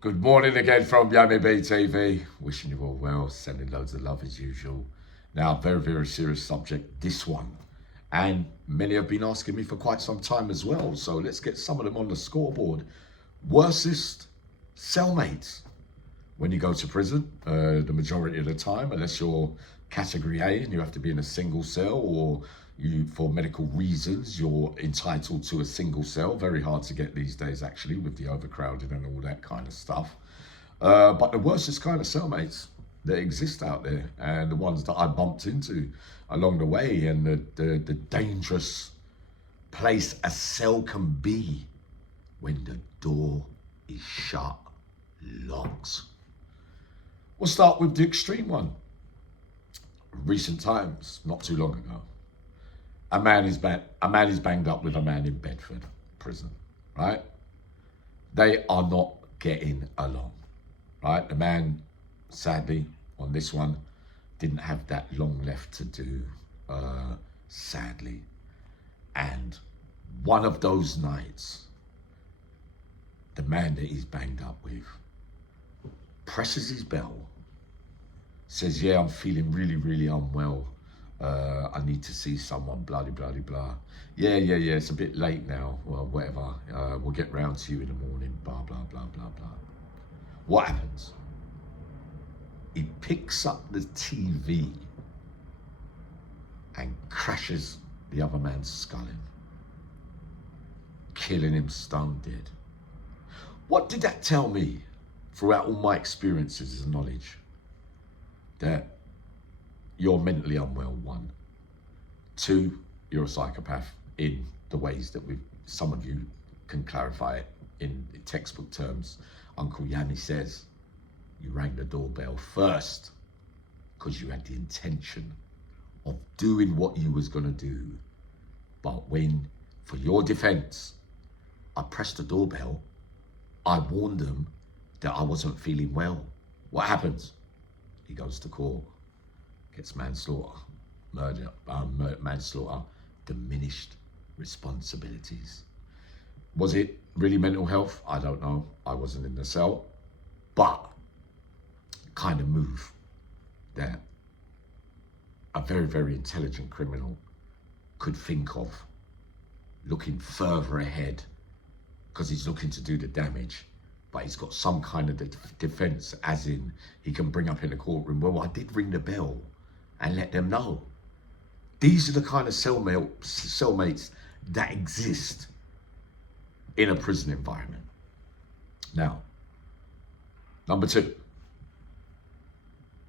Good morning again from Yummy B TV. Wishing you all well, sending loads of love as usual. Now, very, very serious subject, this one. And many have been asking me for quite some time as well. So let's get some of them on the scoreboard. Worstest cellmates. When you go to prison, the majority of the time, unless you're category A and you have to be in a single cell, or you, for medical reasons, you're entitled to a single cell. Very hard to get these days, actually, with the overcrowding and all that kind of stuff. But the worstest kind of cellmates that exist out there, and the ones that I bumped into along the way, and the dangerous place a cell can be when the door is shut, locked. We'll start with the extreme one. Recent times, not too long ago, a man is banged up with a man in Bedford prison, right? They are not getting along, right? The man, sadly, on this one, didn't have that long left to do, sadly. And one of those nights, the man that he's banged up with presses his bell, says, yeah, I'm feeling really, really unwell. I need to see someone, blah, blah, blah, blah. Yeah, it's a bit late now, well, whatever. We'll get round to you in the morning, blah, blah, blah, blah, blah. What happens? He picks up the TV and crashes the other man's skull in, killing him stone dead. What did that tell me throughout all my experiences and knowledge? That you're mentally unwell, one. Two, you're a psychopath in the ways that some of you can clarify it in textbook terms. Uncle Yami says you rang the doorbell first because you had the intention of doing what you was gonna do. But when, for your defense, I pressed the doorbell, I warned them that I wasn't feeling well. What happens? He goes to court, gets manslaughter, manslaughter, diminished responsibilities. Was it really mental health? I don't know. I wasn't in the cell, but kind of move that a very, very intelligent criminal could think of, looking further ahead, because he's looking to do the damage. But he's got some kind of defense, as in he can bring up in the courtroom, well, I did ring the bell and let them know. These are the kind of cellmates that exist in a prison environment. Now, number two,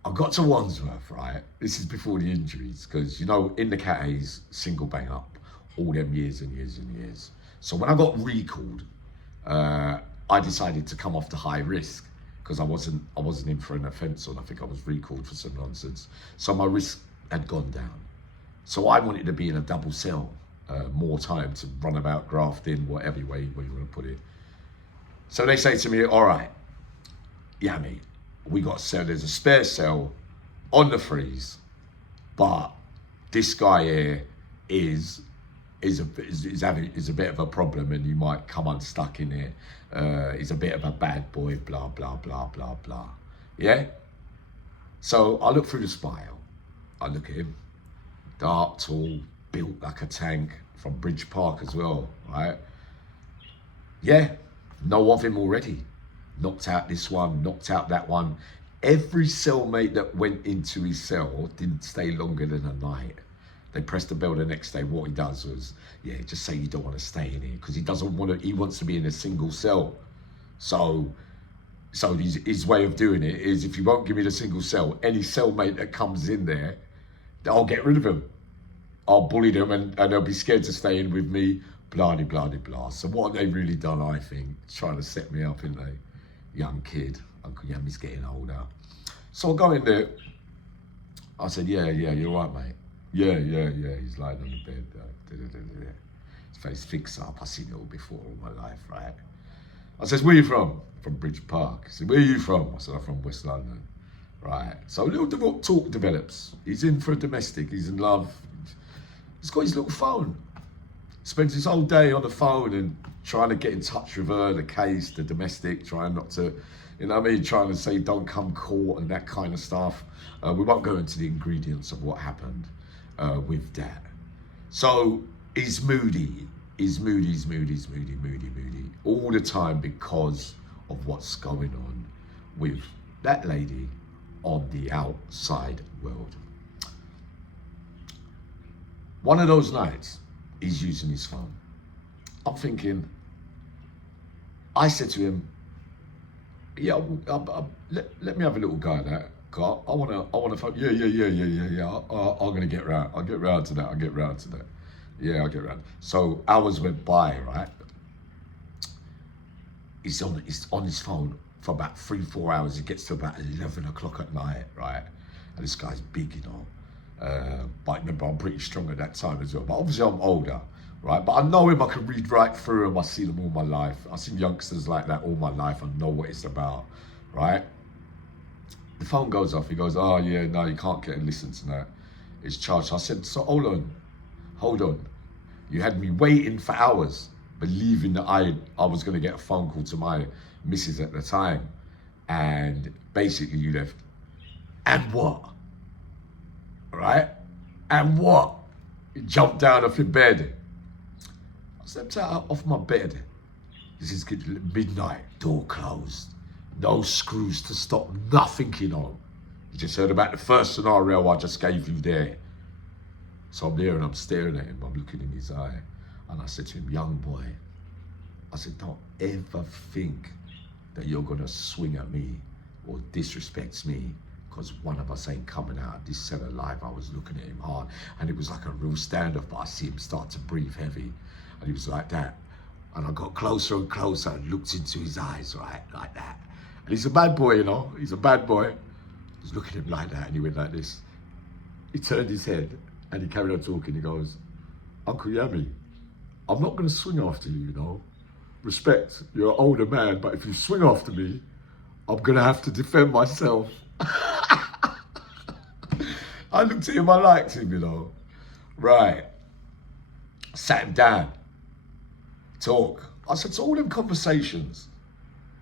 I got to Wandsworth, right? This is before the injuries, because, you know, in the Cat A's, single bang up, all them years and years and years. So when I got recalled, I decided to come off the high risk because I wasn't in for an offence, or I think I was recalled for some nonsense. So my risk had gone down. So I wanted to be in a double cell, more time to run about, graft in, whatever way you want to put it. So they say to me, all right, Yami, we got a cell, there's a spare cell on the freeze, but this guy here is a bit of a problem, and you might come unstuck in it. He's a bit of a bad boy, blah, blah, blah, blah, blah. Yeah? So I look through the spile. I look at him. Dark, tall, built like a tank, from Bridge Park as well, right? Yeah, know of him already. Knocked out this one, knocked out that one. Every cellmate that went into his cell didn't stay longer than a night. They pressed the bell the next day. What he does was, yeah, just say you don't want to stay in here, because he doesn't want to. He wants to be in a single cell. So his way of doing it is, if you won't give me the single cell, any cellmate that comes in there, I'll get rid of him. I'll bully them, and they'll be scared to stay in with me. Blah de blah de blah. So what have they really done? I think trying to set me up, isn't they? Young kid. Uncle Yami's getting older. So I go in there. I said, yeah, you're right, mate. Yeah. He's lying on the bed. His face fixed up. I've seen it all before all my life, right? I says, where are you from? From Bridge Park. He said, where are you from? I said, I'm from West London. Right. So a little talk develops. He's in for a domestic. He's in love. He's got his little phone. Spends his whole day on the phone and trying to get in touch with her, the case, the domestic, trying not to, you know what I mean, trying to say don't come court and that kind of stuff. We won't go into the ingredients of what happened with that. So he's moody, all the time because of what's going on with that lady on the outside world. One of those nights, he's using his phone. I'm thinking, I said to him, yeah, let me have a little go at that. I wanna phone. Yeah. I'm gonna get round. I'll get round to that. Yeah, I'll get round. So hours went by, right? He's on his phone for about 3-4 hours. It gets to about 11 o'clock at night, right? And this guy's big, you know. But remember, I'm pretty strong at that time as well. But obviously, I'm older, right? But I know him. I can read right through him. I see them all my life. I've seen youngsters like that all my life. I know what it's about, right? The phone goes off. He goes, oh, yeah, no, you can't get and listen to that. It's charged. I said, so hold on. You had me waiting for hours, believing that I was going to get a phone call to my missus at the time. And basically you left. And what? Right? And what? You jumped down off your bed. I stepped out off my bed. This is midnight, door closed. No screws to stop, nothing, you know. You just heard about the first scenario I just gave you there. So I'm there and I'm staring at him, I'm looking in his eye. And I said to him, young boy, I said, don't ever think that you're gonna swing at me or disrespect me because one of us ain't coming out of this cell alive. I was looking at him hard and it was like a real standoff, but I see him start to breathe heavy. And he was like that. And I got closer and closer and looked into his eyes, right, like that. And he's a bad boy, you know, he's a bad boy. I was looking at him like that and he went like this. He turned his head and he carried on talking. He goes, Uncle Yami, I'm not gonna swing after you, you know. Respect, you're an older man, but if you swing after me, I'm gonna have to defend myself. I looked at him, I liked him, you know. Right. Sat him down. Talk. I said, so all them conversations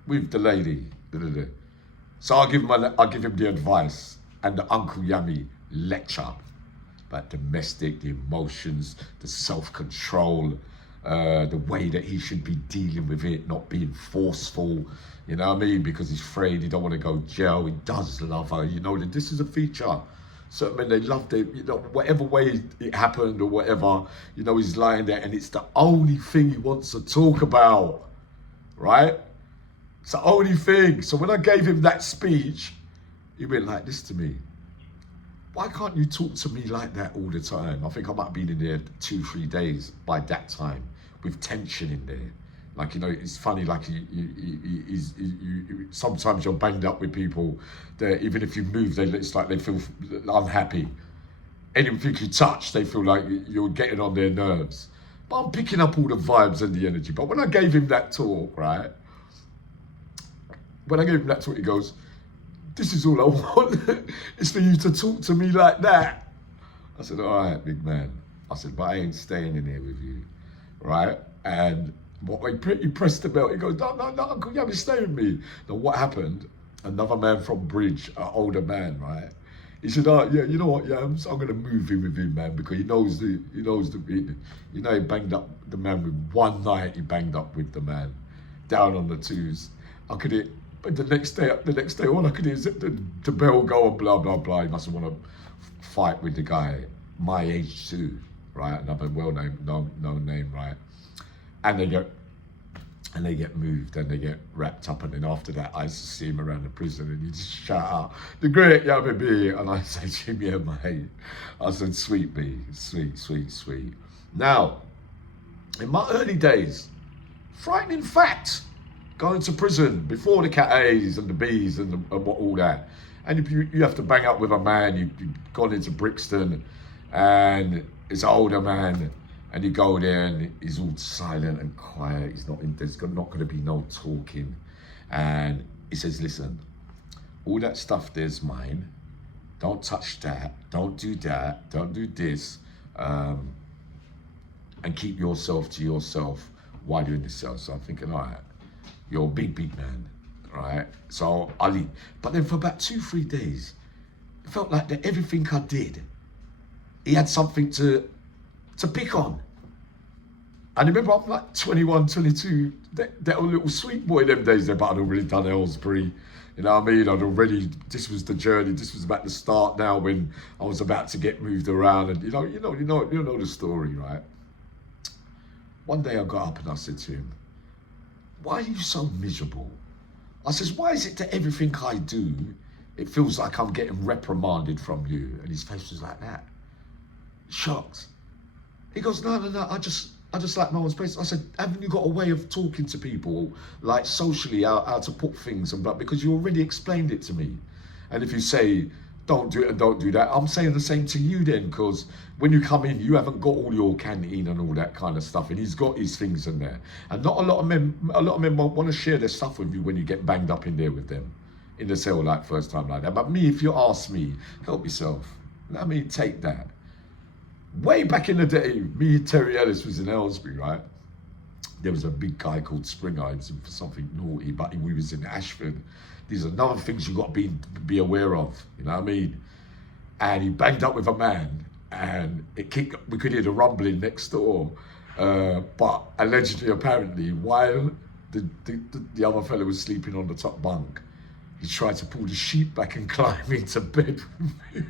with the lady. So I give him the advice and the Uncle Yami lecture about domestic, the emotions, the self-control, the way that he should be dealing with it, not being forceful, you know what I mean? Because he's afraid, he don't want to go jail, he does love her, you know, that this is a feature. So, I mean, they loved it, you know, whatever way it happened or whatever, you know, he's lying there and it's the only thing he wants to talk about, right? It's the only thing. So when I gave him that speech, he went like this to me. Why can't you talk to me like that all the time? I think I might have been in there 2-3 days by that time with tension in there. Like, you know, it's funny, like sometimes you're banged up with people that even if you move, it's like they feel unhappy. Anything you touch, they feel like you're getting on their nerves. But I'm picking up all the vibes and the energy. But when I gave him that talk, right? When I gave him that talk, he goes, this is all I want. It's for you to talk to me like that. I said, all right, big man. I said, but I ain't staying in here with you, right? And he pressed the bell. He goes, no, Uncle Yami, stay with me. Now what happened? Another man from Bridge, an older man, right? He said, oh yeah, you know what, Yams? I'm gonna move in with him, man, because he knows he banged up the man with one night. He banged up with the man down on the twos. But the next day, all I could hear is the bell go and blah, blah, blah. He mustn't want to fight with the guy my age too, right? Another known name, right? And they get moved and they get wrapped up. And then after that, I used to see him around the prison and he'd just shout out, the great Yami B. And I said to him, yeah, mate. I said, sweet B, sweet. Now, in my early days, frightening fact, going to prison before the cat A's and the B's and all that. And if you have to bang up with a man, you've gone into Brixton and it's an older man and you go there and he's all silent and quiet. There's not going to be no talking. And he says, listen, all that stuff there's mine. Don't touch that. Don't do that. Don't do this. And keep yourself to yourself why are you in this cell? So I'm thinking, all right, you're a big man, right? So I'll leave. But then for about 2-3 days, it felt like that everything I did, he had something to pick on. And remember, I'm like 21, 22, that little sweet boy them days there, but I'd already done Aylesbury. You know what I mean? This was the journey. This was about to start now when I was about to get moved around. And you know the story, right? One day I got up and I said to him, why are you so miserable? I says, why is it that everything I do, it feels like I'm getting reprimanded from you? And his face was like that. Shocked. He goes, no, I just like my own space. I said, haven't you got a way of talking to people, like socially, how to put things and that? Because you already explained it to me. And if you say, don't do it and don't do that, I'm saying the same to you then, because when you come in, you haven't got all your canteen and all that kind of stuff, and he's got his things in there. And not a lot of men want to share their stuff with you when you get banged up in there with them, in the cell, like first time like that. But me, if you ask me, help yourself. Let me take that. Way back in the day, me and Terry Ellis was in Aylesbury, right? There was a big guy called Springer. He was in for something naughty, but we was in Ashford. These are another things you got to be aware of, you know what I mean? And he banged up with a man, and we could hear the rumbling next door. But allegedly, apparently, while the other fellow was sleeping on the top bunk, he tried to pull the sheet back and climb into bed with me.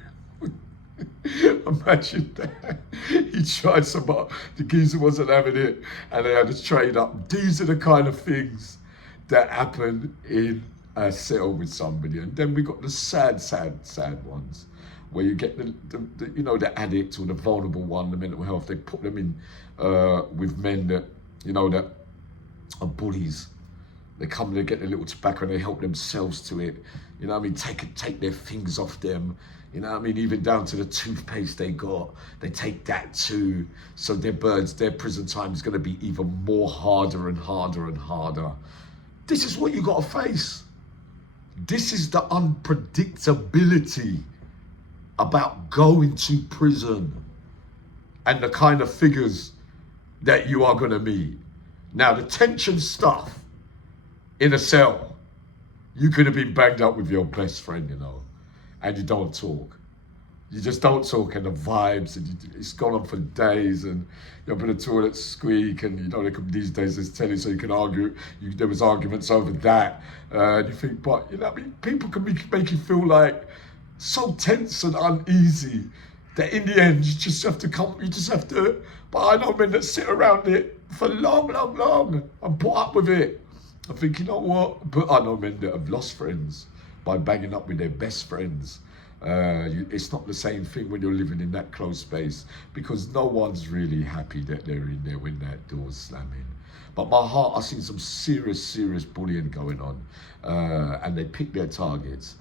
Imagine that. He tried the geezer wasn't having it, and they had to trade up. These are the kind of things that happen in a cell with somebody. And then we got the sad ones, where you get the addict or the vulnerable one, the mental health. They put them in with men that that are bullies. They come, they get their little tobacco, and they help themselves to it. You know what I mean? Take their things off them. You know what I mean? Even down to the toothpaste they got, they take that too. So their prison time is going to be even more harder and harder and harder. This is what you got to face. This is the unpredictability about going to prison and the kind of figures that you are going to meet. Now, the tension stuff in a cell, you could have been banged up with your best friend, and you don't talk. You just don't talk, and the vibes, and it's gone on for days, and you're up in the toilet squeak, and these days there's telly, so you can argue. There was arguments over that, and you think, but people can make you feel like so tense and uneasy that in the end you just have to. But I know men that sit around it for long and put up with it. I think, you know what? But I know men that have lost friends by banging up with their best friends. It's not the same thing when you're living in that close space, because no one's really happy that they're in there when that door's slamming. But my heart, I've seen some serious bullying going on, and they pick their targets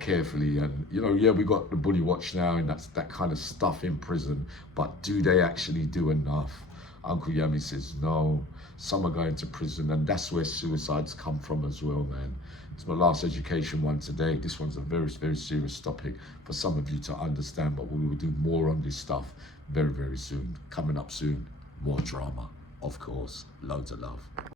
carefully. And we got the bully watch now, and that's that kind of stuff in prison. But do they actually do enough? Uncle Yami says no. Some are going to prison, and that's where suicides come from as well, man. It's my last education one today. This one's a very serious topic for some of you to understand, but we will do more on this stuff very soon. Coming up soon, more drama, of course. Loads of love.